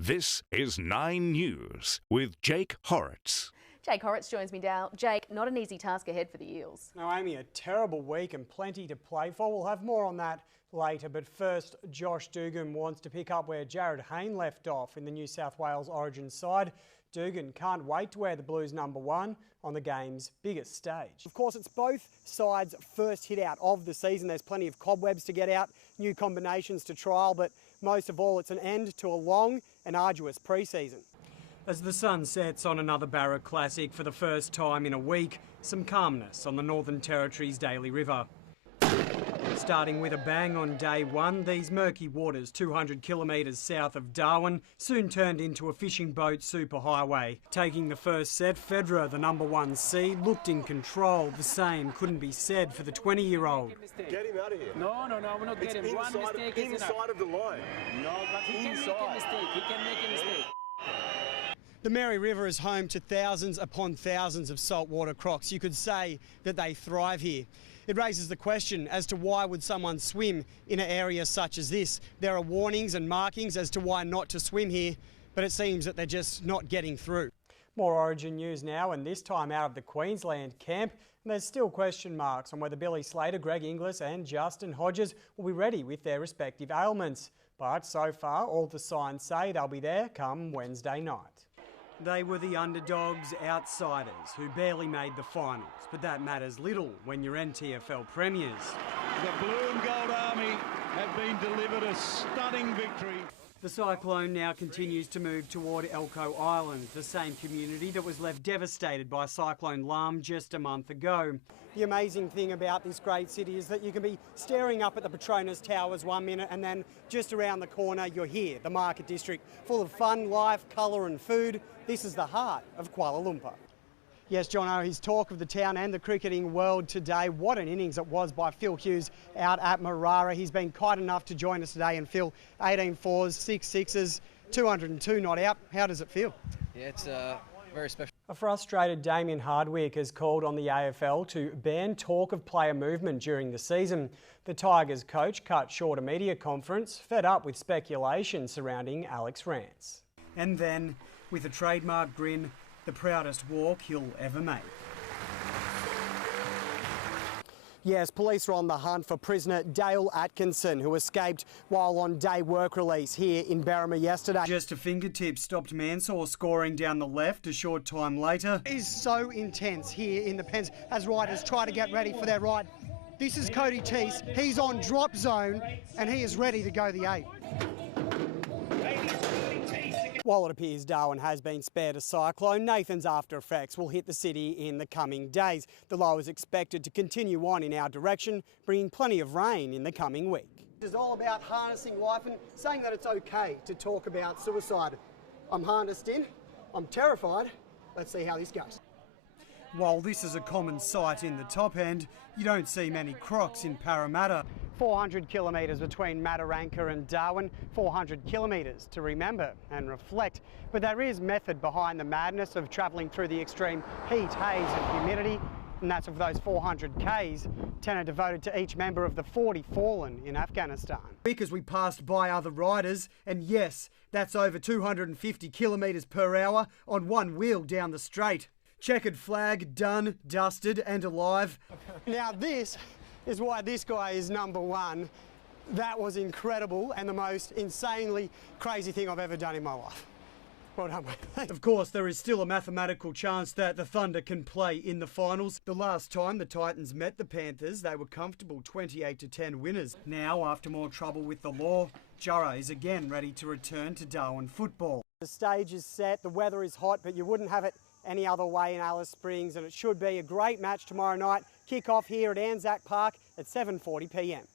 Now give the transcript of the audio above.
This is 9 News with Jake Hauritz. Jake Hauritz joins me now. Jake, not an easy task ahead for the Eels. Now, Amy, a terrible week and plenty to play for. We'll have more on that later, but first, Josh Dugan wants to pick up where Jared Hayne left off in the New South Wales Origin side. Dugan can't wait to wear the Blues #1 on the game's biggest stage. Of course, it's both sides' first hit out of the season. There's plenty of cobwebs to get out, new combinations to trial, but most of all, it's an end to a long and arduous pre-season. As the sun sets on another Barra Classic for the first time in a week, some calmness on the Northern Territory's Daly River. Starting with a bang on day one, these murky waters 200 kilometres south of Darwin soon turned into a fishing boat superhighway. Taking the first set, Federer, the #1 seed, looked in control. The same couldn't be said for the 20-year-old. Get him out of here. No, we're not getting him. One mistake is enough. Inside of the line. No, but he can make a mistake. He can make a mistake. The Mary River is home to thousands upon thousands of saltwater crocs. You could say that they thrive here. It raises the question as to why would someone swim in an area such as this? There are warnings and markings as to why not to swim here, but it seems that they're just not getting through. More Origin news now, and this time out of the Queensland camp. And there's still question marks on whether Billy Slater, Greg Inglis and Justin Hodges will be ready with their respective ailments. But so far, all the signs say they'll be there come Wednesday night. They were the underdogs, outsiders, who barely made the finals. But that matters little when you're NTFL premiers. The Blue and Gold Army have been delivered a stunning victory. The cyclone now continues to move toward Elcho Island, the same community that was left devastated by Cyclone Lam just a month ago. The amazing thing about this great city is that you can be staring up at the Petronas Towers 1 minute and then just around the corner you're here, the Market District, full of fun, life, colour and food. This is the heart of Kuala Lumpur. Yes, Jono, his talk of the town and the cricketing world today. What an innings it was by Phil Hughes out at Marara. He's been kind enough to join us today. And Phil, 18 fours, 6 sixes, 202 not out. How does it feel? Yeah, it's very special. A frustrated Damien Hardwick has called on the AFL to ban talk of player movement during the season. The Tigers coach cut short a media conference, fed up with speculation surrounding Alex Rance. And then, with a trademark grin, the proudest walk he'll ever make. Yes, police are on the hunt for prisoner Dale Atkinson, who escaped while on day work release here in Berrima yesterday. Just a fingertip stopped Mansour scoring down the left a short time later. It is so intense here in the pens as riders try to get ready for their ride. This is Cody Teese. He's on drop zone and he is ready to go the 8. While it appears Darwin has been spared a cyclone, Nathan's after effects will hit the city in the coming days. The low is expected to continue on in our direction, bringing plenty of rain in the coming week. It's all about harnessing life and saying that it's okay to talk about suicide. I'm harnessed in, I'm terrified. Let's see how this goes. While this is a common sight in the top end, you don't see many crocs in Parramatta. 400 kilometres between Mataranka and Darwin, 400 kilometres to remember and reflect. But there is method behind the madness of travelling through the extreme heat, haze and humidity. And that's of those 400 Ks, 10 are devoted to each member of the 40 fallen in Afghanistan. Because we passed by other riders, and yes, that's over 250 kilometres per hour on one wheel down the straight. Checkered flag, done, dusted and alive. Now this is why this guy is #1. That was incredible and the most insanely crazy thing I've ever done in my life. Well done, mate. Of course, there is still a mathematical chance that the Thunder can play in the finals. The last time the Titans met the Panthers, they were comfortable 28-10 winners. Now, after more trouble with the law, Jurra is again ready to return to Darwin football. The stage is set, the weather is hot, but you wouldn't have it any other way in Alice Springs, and it should be a great match tomorrow night. Kick off here at Anzac Park at 7:40 p.m.